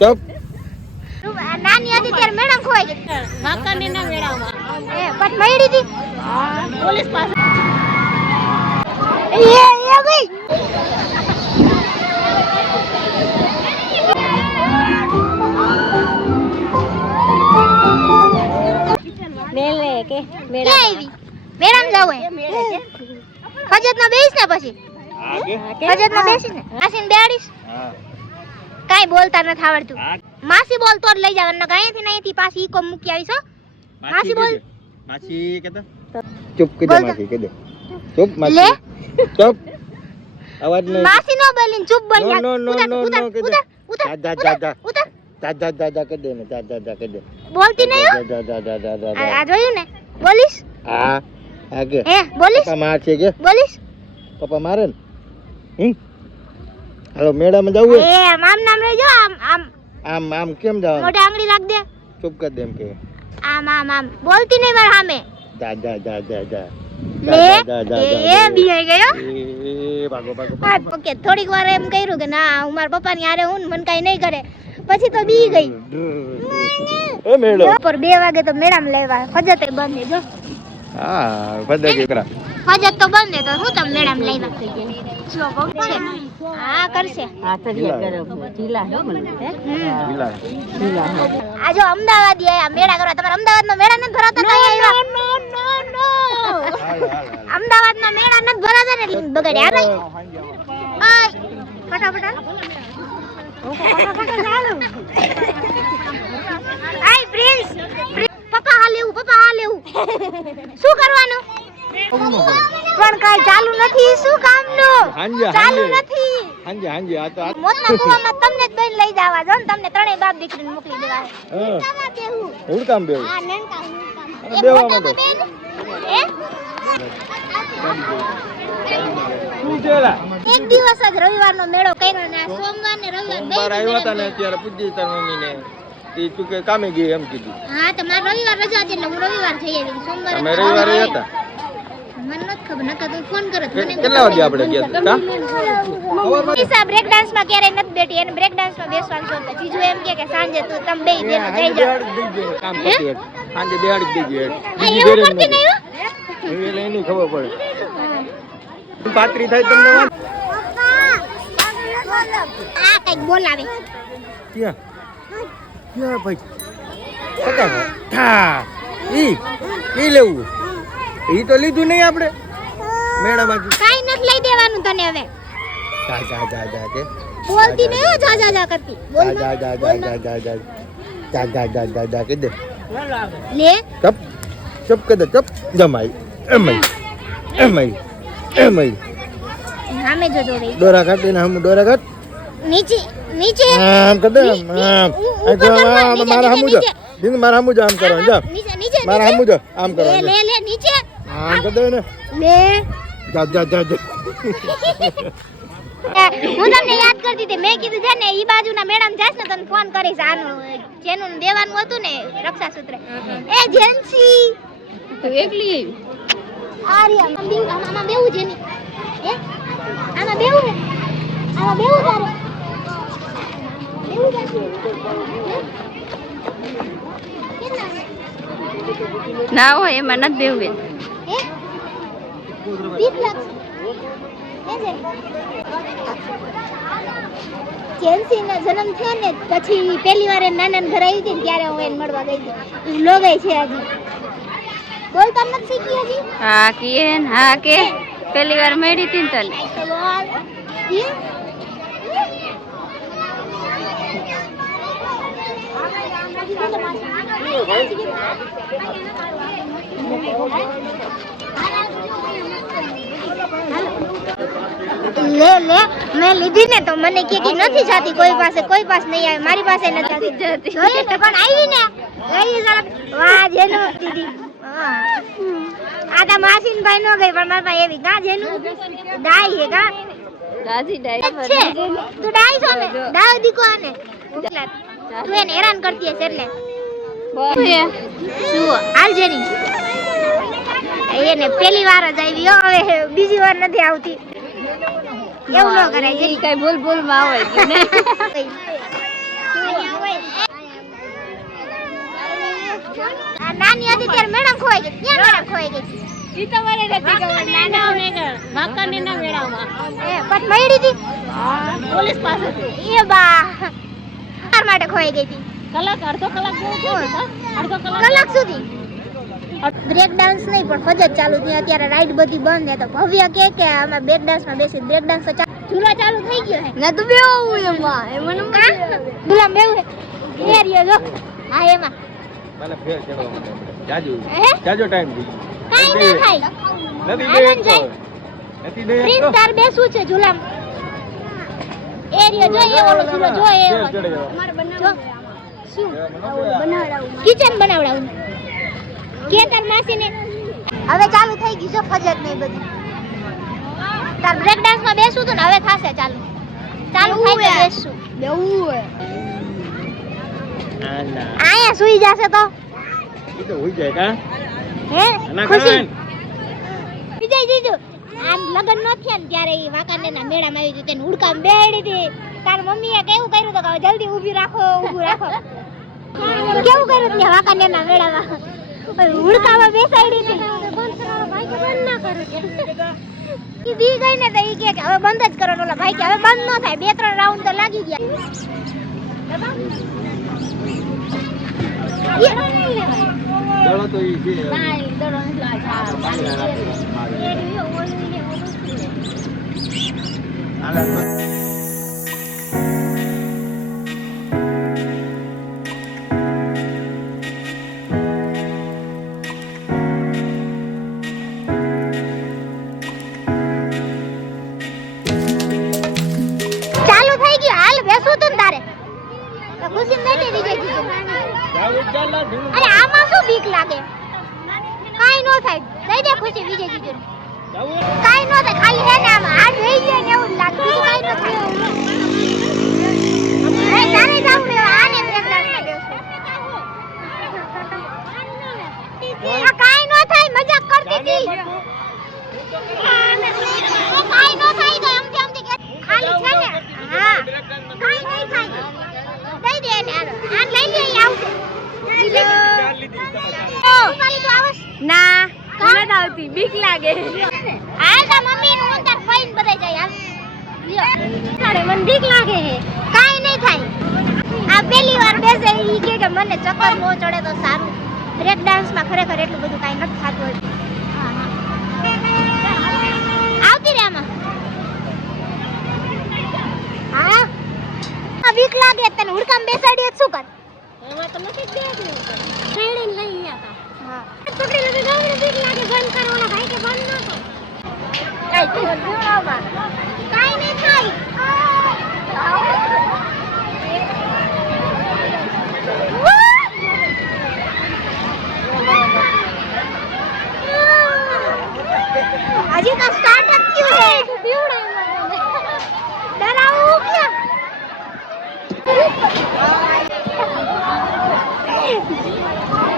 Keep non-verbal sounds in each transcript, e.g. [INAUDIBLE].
ચપ. નાની હતી ત્યારે મેડમ ખોઈ ગઈ. વાંકાને ના મેળામાં. એ પણ મળી હતી? પોલીસ પાસે. એ એ ભાઈ. મેલે કે મેળા મેડમ જાવ પછી. ફજતમાં કાઈ બોલતા નથી આવડતું માસી બોલતો જ લઈ જવાનો ને અહીંથી થી પાછી ઈકો મૂકી આવીશો માસી બોલ માસી કેતો ચૂપ કે દે માસી કે દે ચૂપ માસી ચૂપ અવાજ નહીં માસી નો બોલીન ચૂપ બોલ નો નો ઉતાર no, કે દે. ઉતાર ઉતાર જા, જા, જા, ઉતર દાદા જા કે દે ને દાદા દાદા કે દે બોલતી નહીં હો દાદા દાદા જા આ જોયું ને બોલીશ હા આગે હે બોલીશ પપ્પા માર કે બોલીશ પપ્પા મારે ને હમ હાલો મેળામાં જવું એ આમ આમ નામ રહેજો આમ આમ. આમ આમ કેમ જાવ? મોઢે આંગળી રાખ દે. ચૂપ કર દે એમ કે. આમ આમ આમ. બોલતી નહીં મારા સામે. જા જા જા જા જા. હા થોડીક વાર એમ કર્યું કે ના હું મારા પપ્પાની હારે હું ને મને કાંઈ નહીં કરે. પછી તો બી ગઈ. બપોર બે વાગે તો મેળામાં લેવા. ફજત બંધ જો. હા ફજત તો બંધ તો શું તમે મેળામાં લેવા? અમદાવાદ મેળા કરવા. તમારે અમદાવાદ નો મેળા નથી ભરાતા તો આવ્યા. અમદાવાદ ના મેળા નથી ભરાતા બગડ્યા. પપ્પા હાલ લેવું પપ્પા હાલ લેવું શું કરવાનું? પણ કાઈ ચાલુ નથી શું કામનું? હાંજે, ચાલુ નથી. હાંજે હાંજે આ તો મોતના કુવામાં તમને જ બેન લઈ જવા જો ને તમને ત્રણેય બાપ દીકરીને મોકલી દેવા. હે. બેહું? હું કામ બેવું હા. અને એક બેહવા માંડો. બેન, હે? શું એક દિવસ જ રવિવારનો મેળો કર્યો ને આ સોમવાર ને રવિવાર સોમવાર આવ્યા હતા ને અત્યારે પૂજી તાર મમ્મીને. એ તું કે કામે ગઈ એમ કીધું. હા તો મારે રવિવાર રજા છે એટલે હું રવિવાર જઈ આવી સોમવારે અમે રવિવારે રવિવારે. હતા. મને નથી ખબર નકર તો ફોન કરત મને કેટલા વાગે આપણે ગયા હતા કા? બ્રેક ડાન્સમાં ક્યારેય નથી બેઠી? એને બ્રેક ડાન્સમાં બેસવાનું શોખ છે. જીજુ એમ કે કે સાંજે તું તમે બે બેનો જઈ જાઓ. બેહાડી જ દેજે, કામ કરતી હતી. સાંજે બેહાડી દેજે. આ એવું કરતી નહીં હો. એની ખબર પડે. પાતરી થાય તમને આ કંઈક બોલાવે. ક્યાં? ક્યાં ભાઈ? પતા હા ઈ ઈ લેવું. ઈ તો લીધું નહીં આપણે મેળામાંથી કાઈ નથી લઈ દેવાનું તને હવે જા જા જા જા કે બોલતી નહીં જા જા જા કરતી બોલ જા જા જા જા જા જા જા જા જા જા જા કે દે લે ચપ ચપ કે દે ચપ જમાઈ એમઈ એમઈ એમઈ નામે જો જોવે દોરા કાઢીને હમ દોરા કાટ નીચે નીચે આમ કર દે આમ મારા હમુ જો. મારા હમુ જો આમ કરો જા મારા હમુ જો આમ કરો લે લે નીચે કર ને લે જા જા જા જા. હું તમને યાદ કરતી હતી મેં કીધું છે ને ઈ બાજુના મેડમ જાસ ને તને ફોન કરીશ. આનું જેનું દેવાનું હતું ને રક્ષા સૂત્ર એ જેન્સી. તો એકલી આર્યા આમાં બેવું આમાં બેવું છે હે? આમાં બેવું ને? આમાં બેવું તારે? બેવું તારે ના હોય એમાં નથી બેવું હે બીક લાગશે હે જે જેન્સી નો જન્મ થયો ને પછી પહેલી વાર નાના ઘરે આવી હતી ત્યારે હું એને મળવા ગઈ હતી. લોગાઈ છે હજી. બોલતા નથી શીખી હજી? હા કે હા કે. પેલી વાર મળી હતી ને તને. બોલ હે? લે લે મેં લીધી ને તો મને કે કે નથી જાતી કોઈ પાસે કોઈ પાસે નહીં આવે મારી પાસે નથી જાતી. જોઈએ તો પણ આવી ને. ગઈ જરા. વાહ જેનું દીદી. આ તો માસીન ભાઈ નો ગઈ પણ મારા પાસે એવી ગા જેનું ડાઈ હે ગા. દાજી ડાઈ છે. તું ડાઈ છો ને? ડાઈ દીકો આને. તું એને હેરાન કરતી હશે એટલે. શું હાલ જેની. એને પહેલી વાર જ આવી. હવે બીજી વાર નથી આવતી. એવું ન કરાય જે કઈ ભૂલ ભૂલમાં આવે નાની હતી ત્યારે મેડમ ખોઈ ગઈ. ક્યાં મેડમ ખોઈ ગઈ? ઈ મળી. હતી. એ બા. તાર માટે ખોઈ ગઈ હતી. કલાક સુધી. બ્રેક ડાન્સ નહીં પણ ફજત ચાલુ થઈ અત્યારે રાઈડ બધી બંધ તો ભવ્ય કે કે અમે બ્રેક ડાન્સમાં બેસી બ્રેક ડાન્સ તો ઝૂલા ચાલુ થઈ ગયો હે. ના તો બેવું એમાં. એમાં કા ઝૂલા બેવું હે. એ રહ્યો જો. હા એમાં. મને ફેર ચડવા માટે જાજુ. જાજો ટાઈમ થઈ કાઈ ના થાય. નથી આનંદ દે જાય. નથી દે પ્રિન્સ તાર બેસવું છે ઝૂલામાં. એરિયો જો એ ઓલો ઝૂલો જો એ ફેર ઓલો. ચડે. જવા. શું? બનાવડાવું. કિચન બનાવડાવું. કે તાર માસીને હવે ચાલુ થઈ ગયું છે ફજત ને એ બધું. તાર બ્રેક ડાન્સમાં બેસું તો ને હવે થાશે ચાલુ. ચાલુ તો બેસશું આ ના. આયા સુઈ જશે તો. ઈ તો હોઈ જાય કા? હે? ના ખુશી? વિજય જીજુ આ લગન ન થયા ને ત્યારે એ વાંકાને ના મેળામાં આવી હતી તેને ઉડકામ બેડી હતી. તાર મમ્મીએ કેવું કર્યું તો કે જલ્દી ઊભી રાખો ઊભું રાખો. [LAUGHS] કેવું કર્યું ત્યાં વાંકાને ના મેળામાં? હુડકામાં બેસાડી હતી. ઈ બી ગઈ ને તો એ કે હવે બંધ જ કરો ઓલા ભાઈ કે હવે બંધ ન થાય. બે, ત્રણ રાઉન્ડ તો લાગી ગયા. Thank તો અરે આમાં શું બીક લાગે? કાઈ નો થાય. દઈ દે ખુશી વિજય જીજુ કાઈ નો થાય ખાલી હે ને આમાં. હાથ રહી જાય ને એવું લાગે. બીજું કાઈ નો થાય એ તારે જાવું રે આને બ્રેક ડાન્સમાં બેસવું આ કાઈ નો થાય મજાક કરતી જાને હતી પટુ. એ કાઈ નો થાય તો એમથી એમથી કે ખાલી છે ને હા કાઈ નહીં થાય દઈ દે ને આને આને લઈ લે ઈ આવશે ચાલ લીધી તમારે. ઓ ખાલી તું આવસ ના? નથી આવતી બીક લાગે. હાલ તો મમ્મી નું ઉતર ફઈન બધાય જાય હાલ. તારે મને બીક લાગે હે. કાઈ નહીં થાય. આ પહેલી વાર બેસે ઈ કે કે મને ચક્કર બહુ ચડે તો સારું. બ્રેક ડાન્સમાં ખરેખર એટલું બધું કાઈ નથી થતું હોય. આવતી રે આમાં. હા? બીક લાગે તને. હુડકામ બેસાડીએ શું કર? એમાં તો નથી જ બેઠું લઈ ગયા હતા હા. છોકરી લગે ગાવડે બીક લાગે બંધ કરો ઓલા ભાઈ કે બંધ ન કરો. કાંઈ તો જોડાવવા. કાઈ નહીં થાય. હજી તો સ્ટાર્ટ જ થયું હે ડરાવું ક્યાં?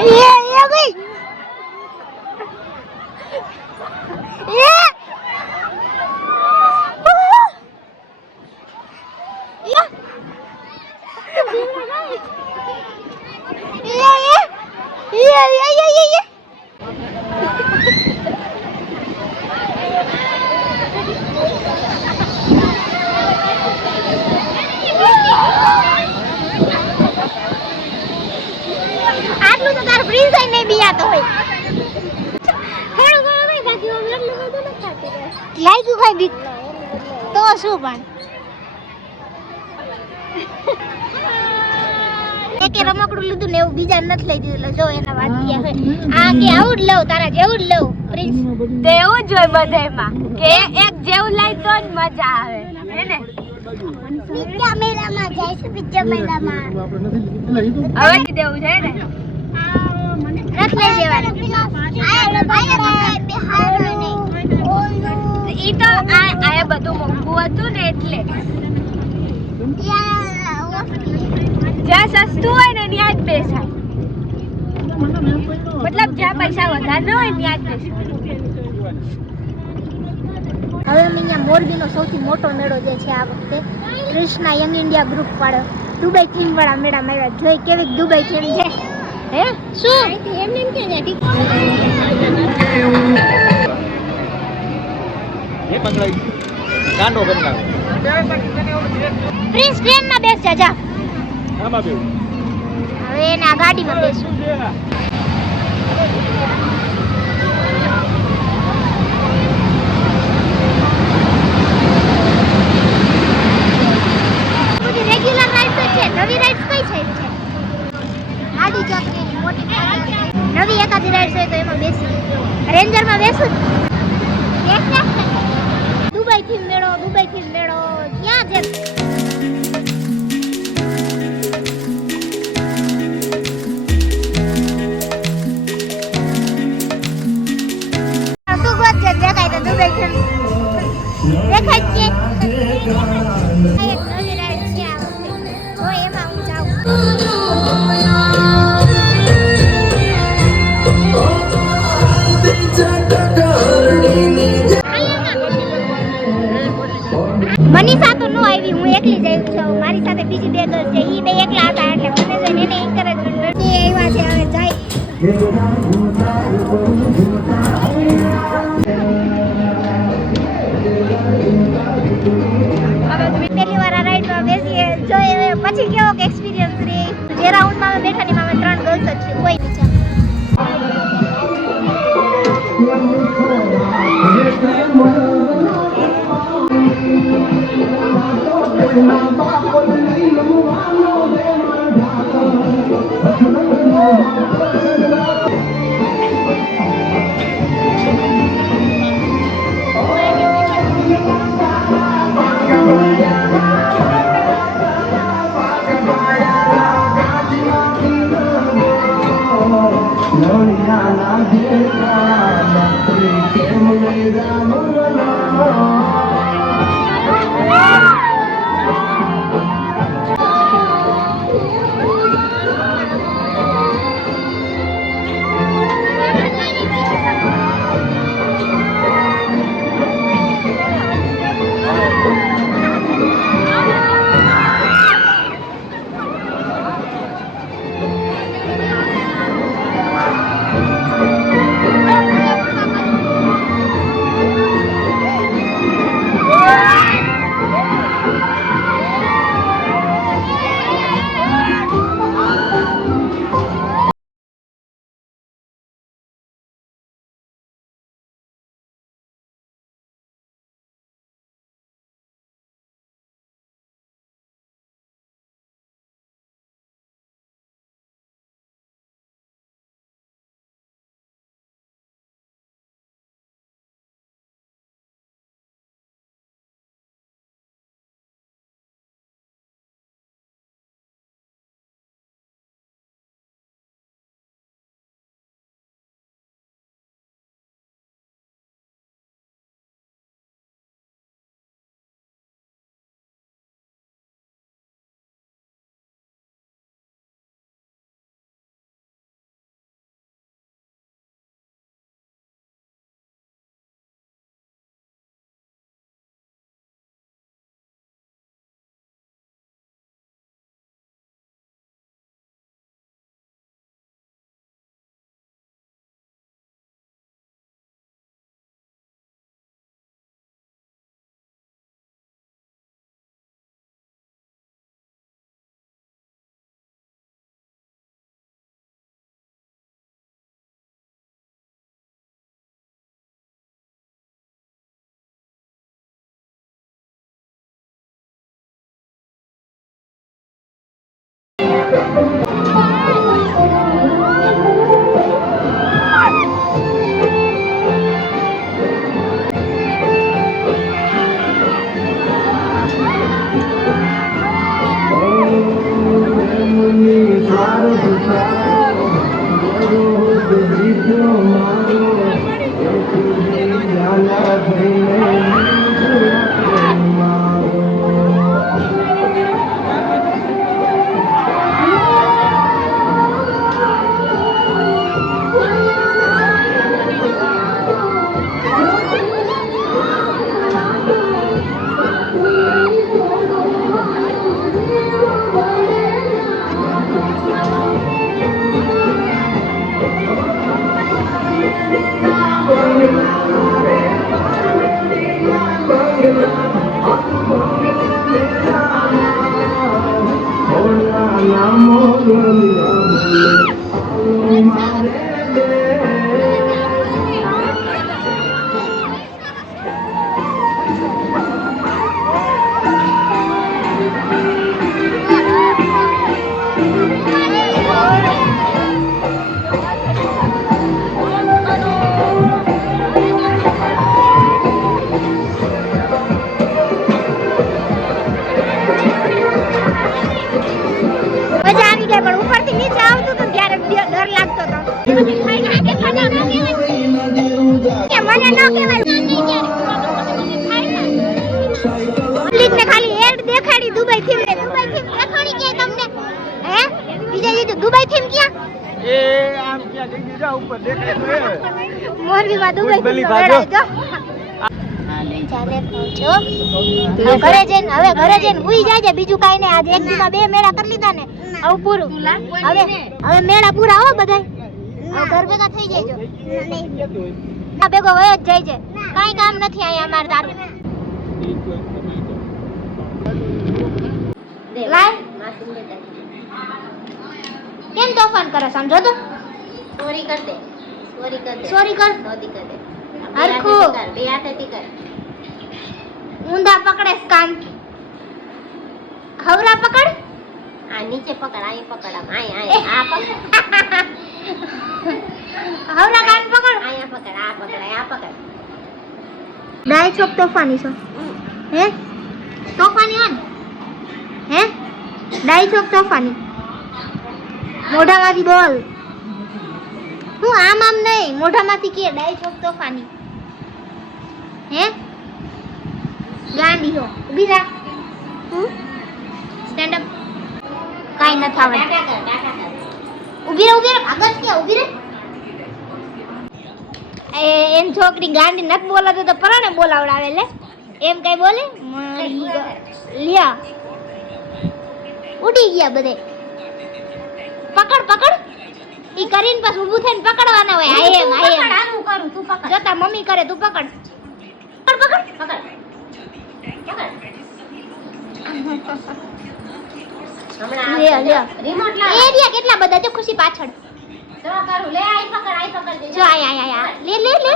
એ એ ભાઈ એ આટલું તો તાર ફ્રીઝ નહીં બિયાતો હોય થોડું ઘણું નહીં બાકી આમ એટલું બધું નથી થતું લાગ્યું કઈ બીક તો શું પણ? એકે રમકડું લીધું ને એવું બીજા નથી લઈ દીધું. એટલે જો એના વાત થયા છે? આ કે આવું જ લઉં તારા જેવું જ લઉં પ્રિન્સ. તો એવું જ હોય બધાયમાં કે એક જેવું લઈ તો જ મજા આવે હે ને? બીજા મેળામાં જઈશું બીજા મેળામાં. હવે કી દેવું છે ને? રથ લઈ લેવાનું ઈ તો આ આ બધું મોંઘું હતું ને એટલે. જ્યાં સસ્તું હોય ને ત્યાં જ બેસાય. મતલબ જ્યાં પૈસા વધારે ન હોય ત્યાં જ બેસાય. હવે અમે અહીંયા મોરબીનો સૌથી મોટો મેળો જે છે આ વખતે કૃષ્ણા યંગ ઇન્ડિયા ગ્રુપ વાળો. દુબઈ થીમ વાળા મેળામાં આવ્યા જોઈ કેવી દુબઈ થીમ છે? હે? શું? એમને એમ કે એ ટ્રેનમાં બેસજા જા. હવે ના ગાડીમાં બેસું. 别客气，别。પછી કેવો એક્સપિરિયન્સ રે? જે રાઉન્ડમાં અમે બેઠા ને એમાં અમે ત્રણ ગર્લ્સ જ છે કોઈ બીજા राम મોરબીમાં દુબઈ ભાગો. વેળાય જો. ચાલે પહોંચો હવે ઘરે જઈને હવે ઘરે જઈને હુઈ જાજે. બીજું કાઈ નહીં. આજે એક દીમાં બે મેળા કરી લીધા ને. હવે પૂરું. હવે હવે મેળા પૂરા હો બધાય. ઘર ભેગા થઈ જજો આ ભેગો વયો જ જાય છે કાઈ કામ નથી અહીંયા અમારે તારું લાય. કેમ તોફાન કરે સમજો તો. ચોરી કર દે. સોરી કર દે. સોરી કર. નોંધી કર દે. હરખો. બે હાથેથી કર. ઊંધા પકડે કાન ખવરા પકડ. આ નીચે પકડ અહીં પકડ આમ અહીં અહીં આ પકડ. હવરા કાન પકડ. અહીંયા પકડ આ પકડ આ પકડ. ડાય ચોક તોફાની છો. હે? તોફાની હન હે? ડાય ચોક તોફાની. મોઢામાંથી બોલ હું આમ આમ નહીં મોઢામાંથી કે ડાઈ ચોક તોફાની. હે? ગાંડી હો ઊભી રા હું સ્ટેન્ડ અપ કાઈ ન થાવે ઊભી રે ઊભી રે આગળ કે ઊભી રે એ એમ છોકરી ગાંડી નથી બોલાતો તો પરાણે બોલાવડાવે લે. એમ કઈ બોલે. લ્યા. ઉડી ગયા બધે. પકડ પકડ. ઈ કરીને પાછું ઊભું થઈને પકડવાના હોય. આ એમ આ એમ. આનું કરું તું પકડ. જોતા મમ્મી કરે તું પકડ. પકડ પકડ. પકડ. એ કેટલા બધા જો ખુશી પાછળ. જો આય આય આય લે લે લે.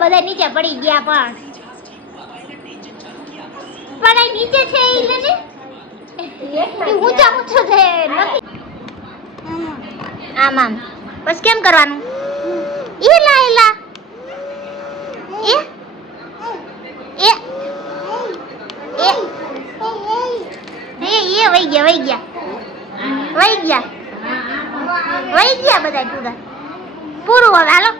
બધા નીચે પડી ગયા પણ. પણ આ નીચે છે લે ઊંચા ઊંચો છે નથી. આમ આમ. બસ કેમ કરવાનું? ઈલા ઈલા એ? એ? એ? એ એ વઈ ગયા વઈ ગયા. વઈ ગયા. વઈ ગયા બધા પૂરા પૂરું હવે, હાલો.